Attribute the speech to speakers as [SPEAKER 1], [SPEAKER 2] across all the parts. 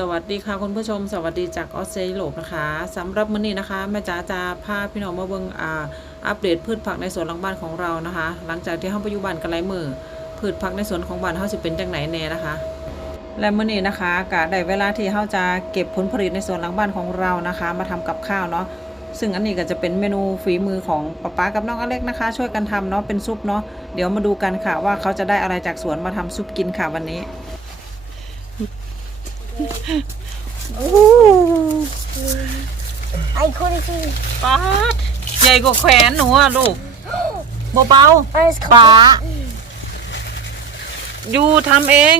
[SPEAKER 1] สวัสดีค่ะคุณผู้ชม สวัสดีจากออสเตรเลียนะคะสำหรับมื้อนี้นะคะแม่จ๋าจะพาพี่น้องมาเบิ่งอ่าอัปเดตพืชผักในสวนหลังบ้านของเรานะคะ หลังจากที่เฮาไปอยู่บ้านกันหลายมื้อพืชผักในสวนของบ้านเฮาสิเป็นจังไหนแน่นะคะ และมื้อนี้นะคะก็ได้เวลาที่เฮาจะเก็บผลผลิตในสวนหลังบ้านของเรานะคะ มาทำกับข้าวเนาะซึ่งอันนี้ก็จะเป็นเมนูฝีมือของป๊าป๊ากับน้องอเล็กนะคะ ช่วยกันทำเนาะเป็นซุปเนาะเดี๋ยวมาดูกันค่ะว่าเขาจะได้อะไรจากสวนมาทำซุปกินค่ะวันนี้
[SPEAKER 2] I couldn't see.
[SPEAKER 1] ป๊าดใหญ่กว่าแขวนหนูอะลูกเบา
[SPEAKER 2] Where's
[SPEAKER 1] ๆป๊าอยู่ทำเอง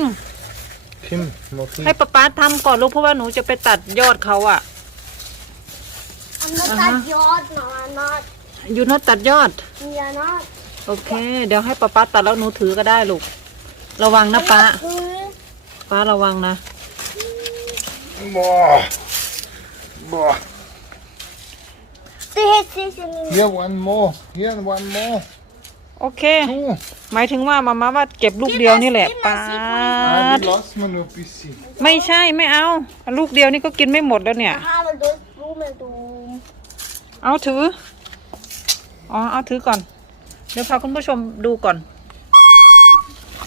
[SPEAKER 3] Kim, Mofi.
[SPEAKER 1] ให้ป๊าป๊าทำก่อนลูกเพราะว่าหนูจะไปตัดยอดเขาอะ
[SPEAKER 2] I'm not
[SPEAKER 1] Uh-huh.
[SPEAKER 2] that yard, no, I'm not.
[SPEAKER 1] อยู่นอตัดยอด
[SPEAKER 2] You're not.
[SPEAKER 1] โอเค เดี๋ยวให้ป๊าป๊าตัดแล้วหนูถือก็ได้ลูก ระวังนะป๊า
[SPEAKER 2] Who?
[SPEAKER 1] ป๊าระวังนะ
[SPEAKER 3] Boah. Boah.
[SPEAKER 2] They hit this in
[SPEAKER 3] Here one more. Here one more.
[SPEAKER 1] โอเค
[SPEAKER 3] Two.
[SPEAKER 1] หมายถึงว่ามามาว่าเก็บลูกเดียวนี่แหละป๊า
[SPEAKER 3] Ah,
[SPEAKER 1] ด
[SPEAKER 3] die lassen wir noch ein bisschen.
[SPEAKER 1] ไม่ใช่ไม่เอา ลูกเดียวนี่ก็กินไม่หมดแล้วเนี่ย
[SPEAKER 2] I have a good woman to.
[SPEAKER 1] เอาถือ อ๋อ เอาถือก่อน เดี๋ยวพาคุณผู้ชมดูก่อน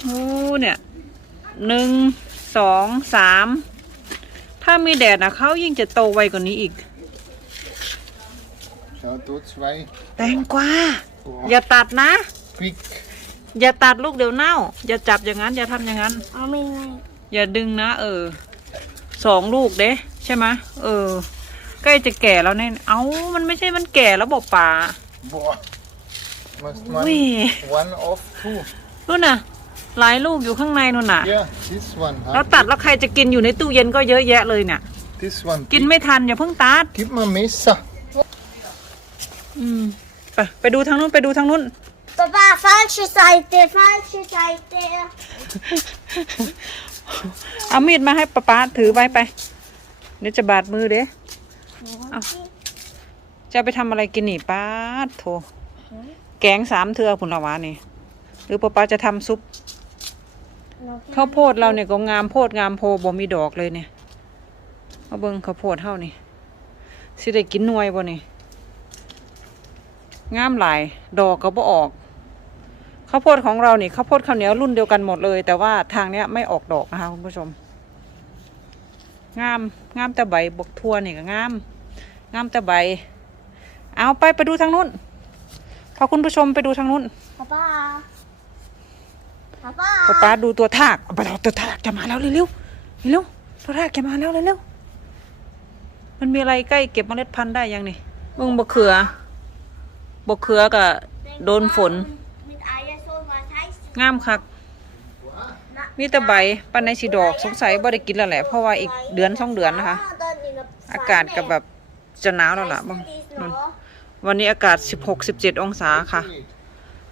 [SPEAKER 1] โอ้เนี่ย หนึ่ง สอง สาม ถ้ามีแดดนะเขายิ่งจะโตไวกว่านี้อีก
[SPEAKER 3] Schau, da zwei.
[SPEAKER 1] แตงกวา
[SPEAKER 3] Boah.
[SPEAKER 1] อย่าตัดนะ
[SPEAKER 3] Quick.
[SPEAKER 1] อย่าตัดลูกเดี๋ยวเน่า อย่าจับอย่างนั้น อย่าทำอย่างนั้น
[SPEAKER 2] I mean, like,
[SPEAKER 1] อย่าดึงนะ เออสองลูกเด้ใช่ไหมะเออ ใกล้จะแก่แล้วเนี่ยเอ้ามันไม่ใช่มันแก่แล้วบอกป่า
[SPEAKER 3] Boah. Machst
[SPEAKER 1] Ui.
[SPEAKER 3] man one off two.
[SPEAKER 1] นู่นน่ะ หลายลูกอยู่ข้างในนู่นน่ะ
[SPEAKER 3] Yeah, this one.
[SPEAKER 1] แล้ว
[SPEAKER 3] Huh?
[SPEAKER 1] ตัดแล้วใครจะกินอยู่ในตู้เย็นก็เยอะแยะเลยเนี่ย
[SPEAKER 3] This one.
[SPEAKER 1] กินไม่ทันอย่าเพิ่งตัด
[SPEAKER 3] Gib mir Messer.
[SPEAKER 1] อืมไปไปดูทางนู้นไปดูทางนู้น
[SPEAKER 2] Papa, falsche Seite, falsche Seite.
[SPEAKER 1] เอามีดมาให้ป้าป๊าถือไว้ไป เดี๋ยวจะบาดมือเด้เอาจะเอาไปทำอะไรกินนี่ป้าดโถแกงสามเทือผุนละวานี่ หรือป้าป๊าจะทำซุป ข้าวโพดเราเนี่ยก็งามโพดงามโพบ่มีดอกเลยเนี่ยเอาเบิ่งข้าวโพดเท่านี่สิได้กินหน่วยบ่นี่งามหลายดอกก็บ่ออกข้าวโพดของเรานี่ข้าวโพดข้าวเหนียวรุ่นเดียวกันหมดเลย แต่ว่าทางเนี้ยไม่ออกดอกนะคะคุณผู้ชม งามงามแต่ใบบกทั่วนี่ก็งามงามแต่ใบ เอาไปไปดูทางนู้นพาคุณผู้ชมไปดูทางนู้น
[SPEAKER 2] Papa. Papa.
[SPEAKER 1] ป๊าป๊าดูตัวทากเอาไปเอาตัวทากจะมาแล้วเร็วๆเร็วๆตัวทากจะมาแล้วเร็วๆมันมีอะไรใกล้เก็บเมล็ดพันธุ์ได้ยังนี่มึงบกเขือบกเขือกับโดนฝน
[SPEAKER 2] Mit Eier so, was heißt?
[SPEAKER 1] งามคักมีแต่ใบปันในสีดอกสงสัยบ่ได้กินแล้วแหละ เพราะว่าอีกเดือนสองเดือนนะคะ
[SPEAKER 2] Ah, dann in der
[SPEAKER 1] อากาศก็แบบจะหนาวแล้วล่ะ
[SPEAKER 2] Pfanne.
[SPEAKER 1] บ้าง
[SPEAKER 2] Weißt du, die ist
[SPEAKER 1] นู่น
[SPEAKER 2] noch?
[SPEAKER 1] วันนี้อากาศ16-17องศาค่ะ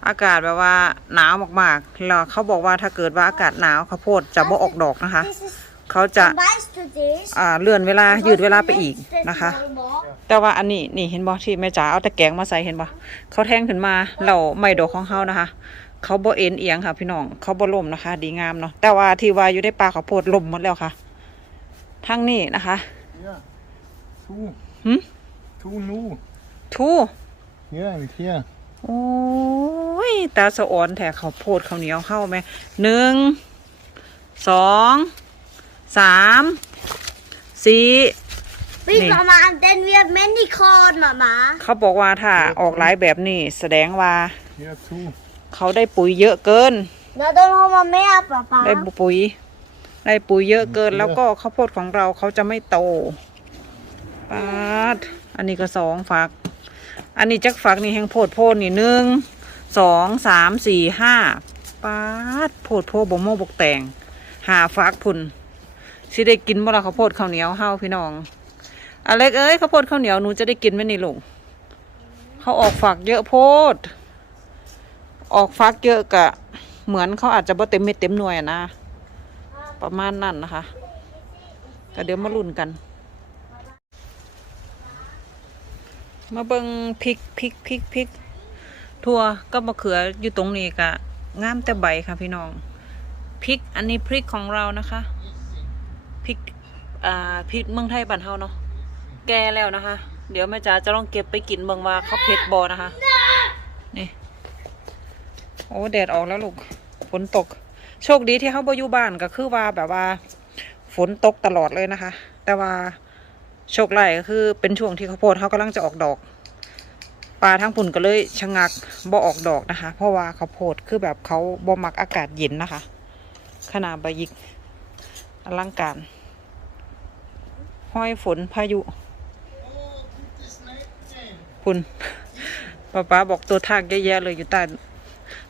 [SPEAKER 1] อากาศแบบว่าหนาวมากๆแล้วเขาบอกว่าถ้าเกิดว่าอากาศหนาวข้าวโพดจะบ่ออกดอกนะคะ
[SPEAKER 2] Das ist,
[SPEAKER 1] เขาจะ
[SPEAKER 2] weißt du das?
[SPEAKER 1] อ่าเลื่อนเวลายืดเวลาไปอีก
[SPEAKER 2] Weißt du das
[SPEAKER 1] นะคะ
[SPEAKER 2] normal?
[SPEAKER 1] แต่ว่าอันนี้นี่เห็นบ่ที่แม่จ๋าเอาตะแกรงมาใส่เห็นบ่เขาแทงขึ้นมาเราไม่ดอกของเขานะคะ เขาบ่เอ็นเอียงค่ะ พี่น้องเขาบ่ล่มนะคะ ดีงามเนาะแต่ว่าที่ว่าอยู่ในป่าข้าวโพดล่มหมดแล้วค่ะทางนี้นะคะ
[SPEAKER 3] Yeah. Two.
[SPEAKER 1] Hm?
[SPEAKER 3] Two nu.
[SPEAKER 1] ทู
[SPEAKER 3] Here and here.
[SPEAKER 1] โอ้ย ตาสะอ่อนแถข้าวโพดข้าวเหนียวเข้าไหมหนึ่งสองสามสี่
[SPEAKER 2] Wie
[SPEAKER 1] Nee.
[SPEAKER 2] Mama, denn wir haben Minicorn, Mama.
[SPEAKER 1] เขาบอกว่าถ้าออกหลายแบบนี้แสดงว่า
[SPEAKER 3] Here two.
[SPEAKER 1] เขาได้ปุ๋ยเยอะเกิน
[SPEAKER 2] Na, dann haben wir mehr, Papa.
[SPEAKER 1] ได้ปุ๋ย ได้ปุ๋ยเยอะเกิน
[SPEAKER 3] เยอะ
[SPEAKER 1] แล้วก็ข้าวโพดของเราเขาจะไม่โตปาด อันนี้ก็สองฝัก อันนี้จักฝักนี่แห้งโพดโพดนี่หนึ่งสองสามสี่ห้าปาดโพดโพดบกโมบกแตงหาฝักพุ่นสิได้กินบ่ละข้าวโพดข้าวเหนียวเฮาพี่น้องอเล็กเอ้ยข้าวโพดข้าวเหนียวหนูจะได้กินไหมนี่ลูกเขาออกฝักเยอะโพด ออกฟักเยอะกะ เหมือนเขาอาจจะบ่เต็มเม็ดเต็มหน่วยนะ ประมาณนั้นนะคะก็เดี๋ยวมาลุ้นกัน มาเบิงพริกพริกพริกพริกทั่วก็มะเขืออยู่ตรงนี้กะงามแต่ใบค่ะพี่น้องพริกอันนี้พริกของเรานะคะพริกอ่าพริกเมืองไทยบ้านเฮาเนาะแก่แล้วนะคะ เดี๋ยวแม่จ๋าจะลองเก็บไปกินเบิ่งวาเขาเผ็ดบ่นะคะนี่โอ้แดดออกแล้วลูกฝนตก โชคดีที่เขาบ่อยู่บ้านก็คือว่าแบบว่า ฝนตกตลอดเลยนะคะ แต่ว่า โชคร้ายก็คือเป็นช่วงที่ข้าวโพดเขากำลังจะออกดอกปลาทั้งปุ่นก็เลยชะงักบ่ออกดอกนะคะ เพราะว่าข้าวโพดคือแบบเขาบ่มักอากาศเย็นนะคะขนาดใบยิกอลังการ ห้อยฝนพายุคุณป้าป้าบอกตัวทากเยอะแยะเลยอยู่ใต้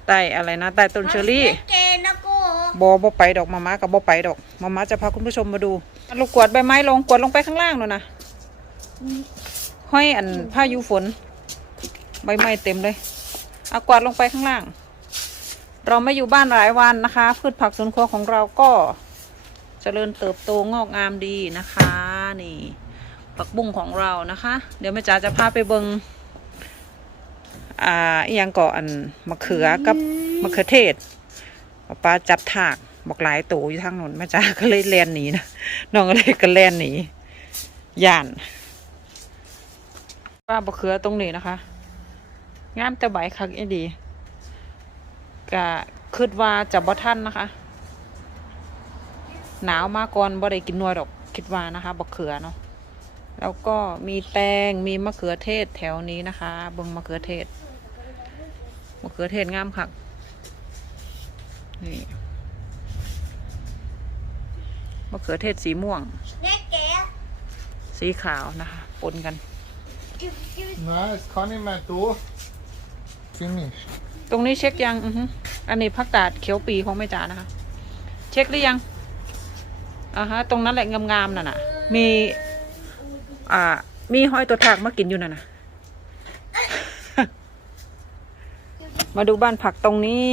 [SPEAKER 1] ใต้อะไรนะใต้ต้นเชอรี่
[SPEAKER 2] Ken ako.
[SPEAKER 1] บอบอไปดอกมาม่ากับบอไปดอกมาม่าจะพาคุณผู้ชมมาดูอัน ลูกกวาดใบไม้ลงกวาดลงไปข้างล่างนู่นนะห้อยอันผ้ายูฝน ใบไม้เต็มเลยเอากวาดลงไปข้างล่าง เราไม่อยู่บ้านหลายวันนะคะ พืชผักสวนครัวของเราก็เจริญเติบโตงอกงามดีนะคะ นี่ผักบุ้งของเรานะคะ เดี๋ยวแม่จ๋าจะพาไปเบิงอ่าอหยังก่ออันมะเขือกับมะเขือเทศป้าป้าจับถาก บอกหลายตัวอยู่ทางน้นแม่จ้าก็เลยแลนหนีนะน้องก็เลยก็แลนหนีย่านป้าบะเขือตรงนี้นะคะ งามแต่ใบคักไอ้ดีก็คิดว่าจะบ่ทันนะคะ หนาวมาก่อนบ่ได้กินนัวดอกคิดว่านะคะบะเขือเนาะแล้วก็มีแตงมีมะเขือเทศแถวนี้นะคะเบิ่งมะเขือเทศมะเขือเทศงามคักนี่ มะเขือเทศสีม่วง
[SPEAKER 2] Snekke.
[SPEAKER 1] สีขาวนะคะปนกัน
[SPEAKER 3] Nein, es kann nicht mehr da. Finish.
[SPEAKER 1] ตรงนี้เช็คยังอือฮึอันนี้ผักกาดเขียวปีของแม่จ๋านะคะ เช็คหรือยังอ่าฮะ ตรงนั้นแหละงามๆน่ะนะมี อ่า มีห้อยตัวถากมากินอยู่น่ะนะ มาดูบ้านผักตรงนี้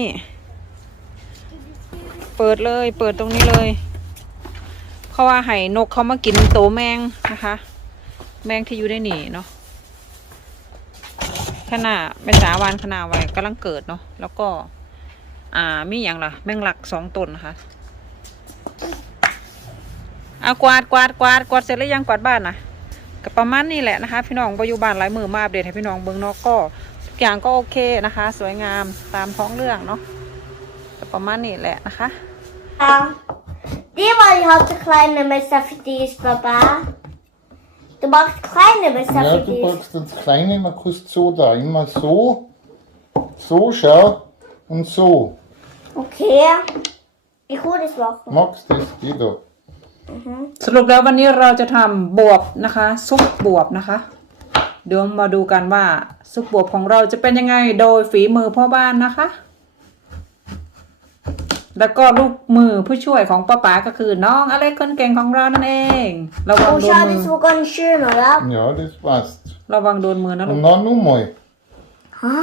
[SPEAKER 1] เปิดเลย เปิดตรงนี้เลย เพราะว่าไห่นกเขามากินโตแมงนะคะ แมงที่อยู่ในนี่เนาะขนาดเป็นสาวานขนาดไว้กำลังเกิดเนาะแล้วก็ อ่ามีอย่างล่ะ แมงหลักสองตนนะคะเอากวาดกวาดกวาดกวาดเสร็จแล้วยังกวาดบ้านนะก็ประมาณนี้แหละนะคะ พี่น้องไปอยู่บ้านหลายมือมาอัปเดตให้พี่น้องเบิ่งนาะก็ทุกอย่างก็โอเคนะคะ สวยงามตามท้องเรื่องเนาะประมาณนี้แหละนะคะ
[SPEAKER 2] Die war die hat so kleine Messerfidis, Papa. Du machst kleine
[SPEAKER 3] Ja, du
[SPEAKER 2] Messerfidis.
[SPEAKER 3] packst das kleine, man kannst so da. Immer so, so, schau. Und so.
[SPEAKER 2] okay. Ich hole das machen.
[SPEAKER 3] Magst du das? Geh da.
[SPEAKER 1] สรุปแล้ววันนี้เราจะทำบวบนะคะ ซุปบวบนะคะ เดี๋ยวมาดูกันว่าซุปบวบของเราจะเป็นยังไงโดยฝีมือพ่อบ้านนะคะ แล้วก็ลูกมือผู้ช่วยของป้าป๋าก็คือน้องอเล็กคนเก่งของเรานั่นเองระวัง
[SPEAKER 2] Oh,
[SPEAKER 1] โดน
[SPEAKER 2] schau,
[SPEAKER 1] มือ
[SPEAKER 2] das war ganz schön, oder?
[SPEAKER 3] Ja, das passt.
[SPEAKER 1] ระวังโดนมือนะลู
[SPEAKER 3] Und
[SPEAKER 1] ก
[SPEAKER 3] dann nochmal.
[SPEAKER 2] Hä?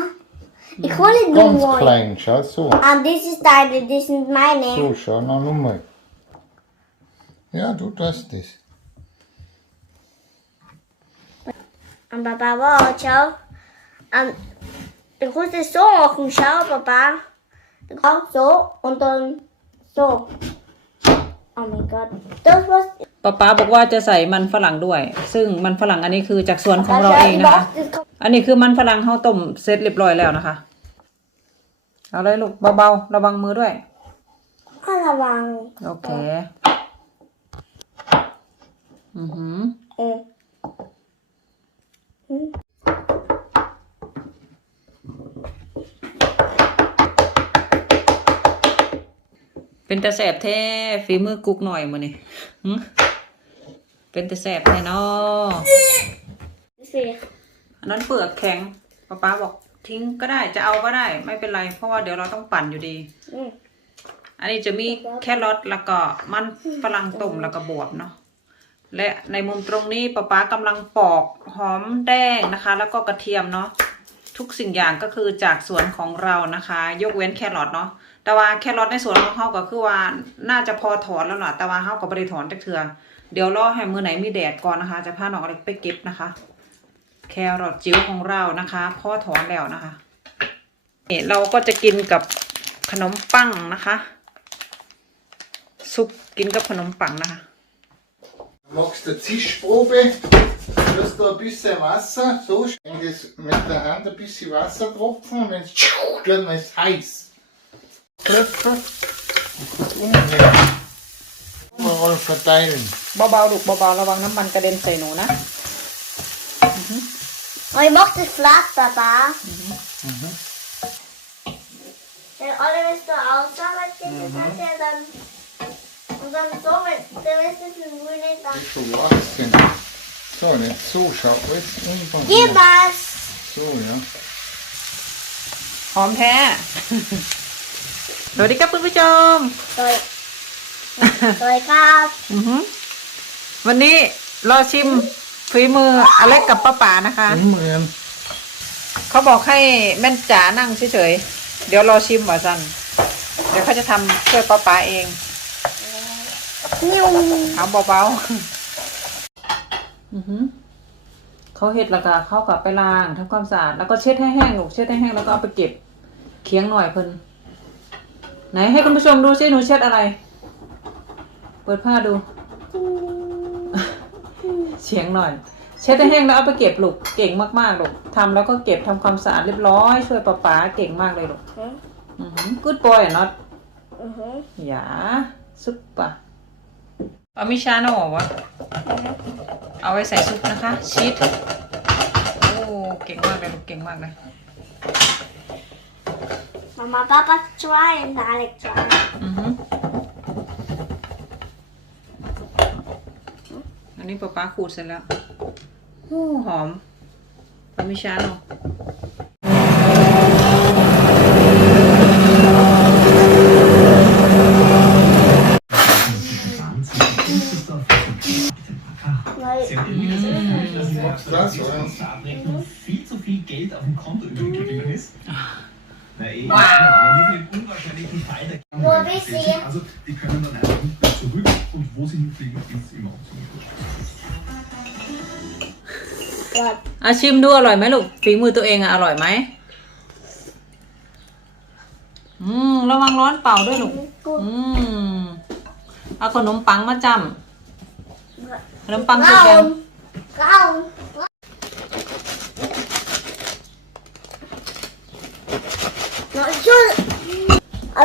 [SPEAKER 2] Ich hole nur
[SPEAKER 3] Ganz
[SPEAKER 2] mal.
[SPEAKER 3] klein, schau so.
[SPEAKER 2] Und das ist deine, das sind meine.
[SPEAKER 3] So, schau noch nochmal. Ja, du tust das.
[SPEAKER 2] Und Papa, wow, schau. Und du kannst es so machen, schau, Papa. Du kannst so und dann so. Oh mein Gott. Das was
[SPEAKER 1] ป้าป๋าบอกว่าจะใส่มันฝรั่งด้วย ซึ่งมันฝรั่งอันนี้คือจากสวนของ
[SPEAKER 2] Papa,
[SPEAKER 1] เรา
[SPEAKER 2] schau,
[SPEAKER 1] เอง
[SPEAKER 2] ich
[SPEAKER 1] นะคะ
[SPEAKER 2] mach das kommt
[SPEAKER 1] อันนี้คือมันฝรั่งเขาต้มเสร็จเรียบร้อยแล้วนะคะ เอาเลยลูกเบาๆ ระวังมือด้วย
[SPEAKER 2] alle Wangen.
[SPEAKER 1] โอเค อือหือ
[SPEAKER 2] Mm.
[SPEAKER 1] เป็นตะแสบแท้ฝีมือกุกหน่อยมือนี่หึเป็นตะแสบแท้เนาะ
[SPEAKER 2] Sehr.
[SPEAKER 1] อันนั้นเปลือกแข็งป๊าป๊าบอกทิ้งก็ได้จะเอาก็ได้ ไม่เป็นไร เพราะว่าเดี๋ยวเราต้องปั่นอยู่ดี
[SPEAKER 2] Mm.
[SPEAKER 1] อันนี้จะมีแครอทแล้วก็มันฝรั่งต้มแล้วก็บวบเนาะและในมุมตรงนี้ป๊าป๊ากำลังปอกหอมแดงนะคะ แล้วก็กระเทียมเนาะทุกสิ่งอย่างก็คือจากสวนของเรานะคะ ยกเว้นแครอทเนาะ แต่ว่าแครอทในสวนของเขาก็คือว่าน่าจะพอถอนแล้วล่ะแต่ว่าเขาก็ไม่ได้ถอนจักเถื่อเดี๋ยวรอให้มือไหนมีแดดก่อนนะคะ จะพาน้องอเล็กไปเก็บนะคะ แครอทจิ๋วของเรานะคะพอถอนแล้วนะคะนี่เราก็จะกินกับขนมปังนะคะ ซุปกินกับขนมปังนะคะ
[SPEAKER 3] Machst du Zischprobe, tust da ein bisschen Wasser, so, wenn das mit der Hand ein bisschen Wasser tropfen und wenn es dann ist es heiß. Klöpfer und kurz umdrehen. Überall verteilen.
[SPEAKER 1] เบาๆลูกเบาๆระวังน้ำมันกระเด็นใส่หนูนะ
[SPEAKER 2] Maar je mag het vlak, papa. En alle is er al samen zitten zetten en dan... En dan zo met de rest is het moeilijk dan...
[SPEAKER 3] So wachsen. So, nicht so, schau, jetzt unten.
[SPEAKER 2] Gib was!
[SPEAKER 3] So, ja.
[SPEAKER 1] หอมแท้ สวัสดีครับคุณผู้ชม
[SPEAKER 2] Sorry. Sorry, kap.
[SPEAKER 1] อือหือวันนี้รอชิมฝีมืออเล็กกับป้าป๋านะคะ
[SPEAKER 3] Umrühren.
[SPEAKER 1] เขาบอกให้แม่นจ๋านั่งเฉยๆ เดี๋ยวรอชิมว่าสันเดี๋ยวเขาจะทำช่วยป้าป๋าเอง
[SPEAKER 2] Nieuw.
[SPEAKER 1] เอาเบาๆอือหือเขาเห็ดแล้วก็เข้ากับไปล้างทำความสะอาดแล้วก็เช็ดให้แห้งลูกเช็ดให้แห้งแล้วก็เอาไปเก็บเคียงหน่อยเพิ่น ไหนให้คุณผู้ชมดูซิหนูเช็ดอะไร เปิดผ้าดู เฉียงหน่อย เช็ดให้แห้งแล้วเอาไปเก็บลูก เก่งมากๆลูกทำแล้วก็เก็บทำความสะอาดเรียบร้อย ช่วยป้าป๋าเก่งมากเลยลูกอือหือ good boy อะน็อต
[SPEAKER 2] Mhm.
[SPEAKER 1] อย่าซุปปะปามิชาโน่วะ เอาไว้ใส่ซุปนะคะ ชีสโอ้ เก่งมากเลยลูกเก่งมากเลย
[SPEAKER 2] Mama, papa try en dadelijk try.
[SPEAKER 1] อือฮึอันนี้ป๊าป๊าขูดเสร็จแล้วโอ้หอมปามิชาโน่
[SPEAKER 2] Maar
[SPEAKER 4] Sie hat irgendwie das Gefühl, dass in der
[SPEAKER 3] Das, oder?
[SPEAKER 4] Abrechnung viel zu viel Geld auf dem Konto übrig geblieben ist. Na eh, wow. aber nur für den unwahrscheinlichen Fall der
[SPEAKER 2] Wo bist du?
[SPEAKER 4] Also, die können dann einfach nicht mehr zurück und wo sie hinfliegen, ist immer auch ziemlich wurscht.
[SPEAKER 2] wat?
[SPEAKER 1] อาชิมดูอร่อยไหมลูกฝีมือตัวเองอะอร่อยไหมอืมระวังร้อนเป่าด้วยลูกอืมเอาขนมปังมาจำขนมปังสุกยัง
[SPEAKER 2] Braun.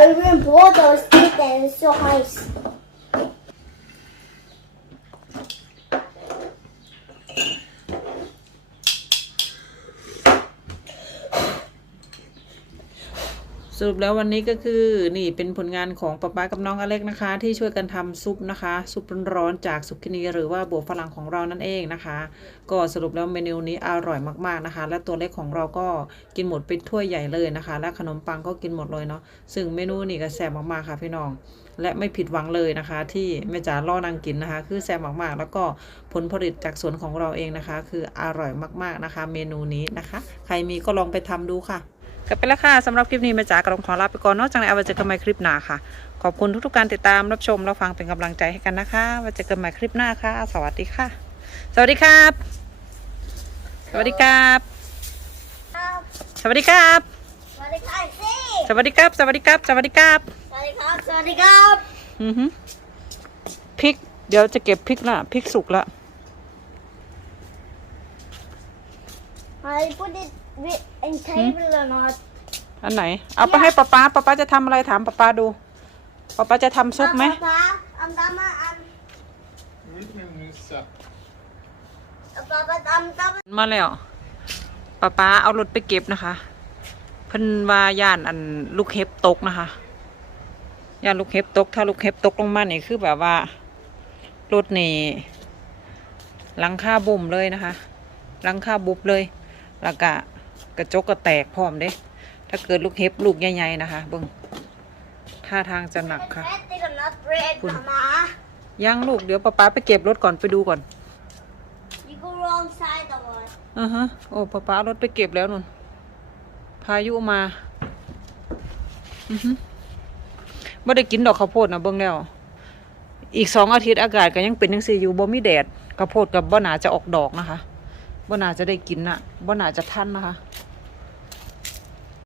[SPEAKER 2] I remember those tickets, it's so nice.
[SPEAKER 1] สรุปแล้ววันนี้ก็คือนี่เป็นผลงานของป๊าป๊ากับน้องอเล็กนะคะ ที่ช่วยกันทำซุปนะคะ ซุปร้อนๆจากสุกินีหรือว่าบวฝรั่งของเรานั่นเองนะคะ ก็สรุปแล้วเมนูนี้อร่อยมากๆนะคะ และตัวเล็กของเราก็กินหมดเป็นถ้วยใหญ่เลยนะคะ และขนมปังก็กินหมดเลยเนาะซึ่งเมนูนี้ก็แซ่บมากๆค่ะพี่น้อง และไม่ผิดหวังเลยนะคะ ที่แม่จ๋าล่อนางกินนะคะ คือแซ่บมากๆ แล้วก็ผลผลิตจากสวนของเราเองนะคะ คืออร่อยมากๆนะคะ เมนูนี้นะคะ ใครมีก็ลองไปทำดูค่ะ ก็เป็นแล้วค่ะสำหรับคลิปนี้แม่จ๋าก็ต้องขอลาไปก่อนเนอกจากนี้เอาไว้เจอกันใหม่คลิปหน้าค่ะ ขอบคุณทุกๆการติดตามรับชมรับฟังเป็นกำลังใจให้กันนะคะไว้เจอกันใหม่คลิปหน้าค่ะ สวัสดีค่ะ สวัสดีครับ สวัสดีครับสวัสดีครับ
[SPEAKER 2] Wat ik ga zien.
[SPEAKER 1] สวัสดีครับ สวัสดีครับ สวัสดีครับ
[SPEAKER 2] Wat ik ga, wat ik ga.
[SPEAKER 1] อือฮึพริก เดี๋ยวจะเก็บพริกละพริกสุกละ
[SPEAKER 2] Maar je put it with een table or not.
[SPEAKER 1] อันไหน เอาไปให้ป๊าป๊าป๊าป๊าจะทำอะไรถามป๊าป๊าดูป๊าป๊าจะทำซุปไหม
[SPEAKER 2] Papa, am dama am.
[SPEAKER 3] Mit dem Messer.
[SPEAKER 2] Papa, am dama.
[SPEAKER 1] มาแล้วป๊าป๊าเอารถไปเก็บนะคะ เพิ่นว่าย่านอันลูกเห็บตกนะคะย่านลูกเห็บตก ถ้าลูกเห็บตกลงมานี่คือแบบว่ารถนี่หลังคาบุ่มเลยนะคะ หลังคาบุบเลยแล้วก็ กระจกก็แตกพร้อมเด้ ถ้าเกิดลูกเห็บลูกใหญ่ๆนะคะเบิ่งท่าทางจะหนักค่ะ
[SPEAKER 2] Red is not bread,
[SPEAKER 1] Pun.
[SPEAKER 2] mama.
[SPEAKER 1] ยังลูกเดี๋ยวป๊าป๊าไปเก็บรถก่อนไปดูก่อน
[SPEAKER 2] You go wrong side of it.
[SPEAKER 1] อ่าฮะโอ้ป๊าป๊ารถไปเก็บแล้วนุ่นพายุมาอือฮึไม่ได้กินดอกข้าวโพดนะเบิ่งแล้วอีกสองอาทิตย์อากาศก็ยังเป็นยังสีอยู่บ่มีแดดข้าวโพดกับบ่หนาจะออกดอกนะคะบ่หนาจะได้กินน่ะบ่หนาจะทันนะคะ